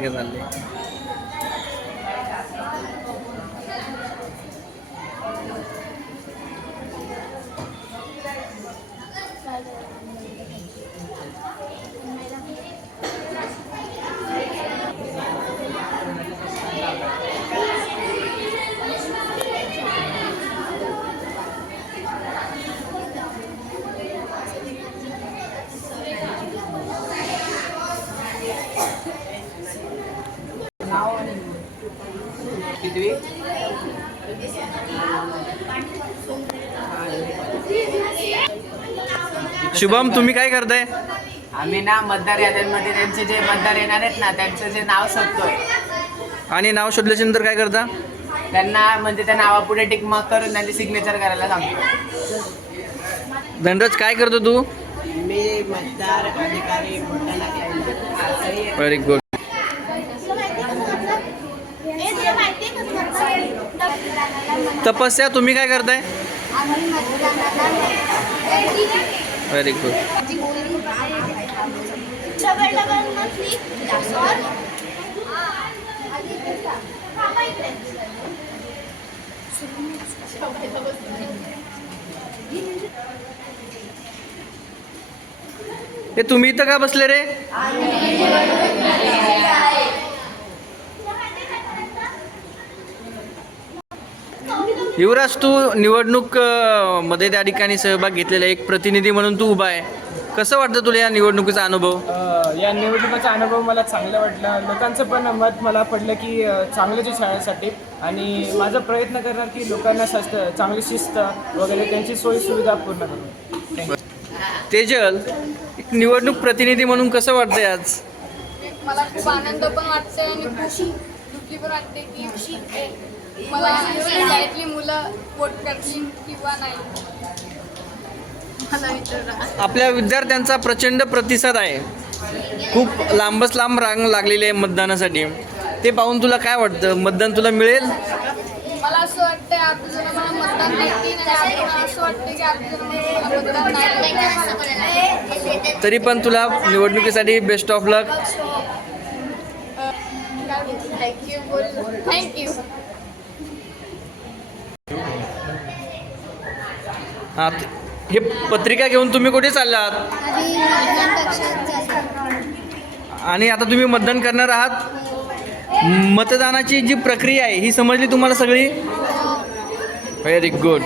कसं काय चाललंय. शुभम, तुम्ही काय करताय? आम्ही ना मतदार याद्यांमध्ये त्यांचे जे मतदार येणार आहेत ना त्यांचं जे नाव शोधतोय. आणि नाव शोधल्याच्या नंतर काय करता? त्यांना म्हणजे त्या नावापुढे टिक मार्क करून त्यांची सिग्नेचर करायला सांगतो. धनराज, काय करतो तू? मी मतदार अधिकारी. Very good. तपस्या, तुम्ही काय करताय? Very good. हे तुम्ही इथं का बसले रे? युवराज, तू निवडणूक मध्ये त्या ठिकाणी सहभाग घेतलेला एक प्रतिनिधी म्हणून तू उभा आहे. कसं वाटतं तुला या निवडणुकीचा अनुभव? या निवडणुकीचा अनुभव मला चांगला वाटला. लोकांचं पण मत मला पडलं की चांगलं जे शाळेसाठी, आणि माझा प्रयत्न करणार की लोकांना चांगली शिस्त वगैरे त्यांची सोयीसुविधा पूर्ण करू. तेजल, एक निवडणूक प्रतिनिधी म्हणून कसं वाटतंय आज? मला खूप आनंद पण वाटते आणि खूप दुःखी पण वाटते की मला शाळेतली मुलं वोट करतील किंवा नाही. मला विचारा. आपल्या विद्यार्थ्यांचा प्रचंड प्रतिसाद आहे. खूप लांबच लांब रांग लागलेली आहे मतदानासाठी. ते पाहून तुला काय वाटतं? मतदान तुला मिळेल? मला असं वाटतं आता जर मला मतदान देतील आणि आपण असं वाटतं की आता जर मला मतदान नाही. तरी पण तुला निवडणुकीसाठी बेस्ट ऑफ लक. थँक्यू. हां, हे पत्रिका घेऊन तुम्ही कुठे चाललात? आणि आता तुम्ही मतदान करणार आहात. मतदानाची जी प्रक्रिया आहे ही समजली तुम्हाला सगळी? Very good.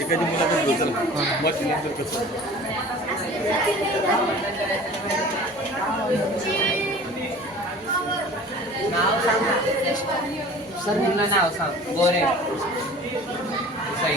एखादी मुलाखत घेऊ चला. मग दिल्यानंतर कसं नाव सांग सर. तुला नाव सांग. गोरे. सई.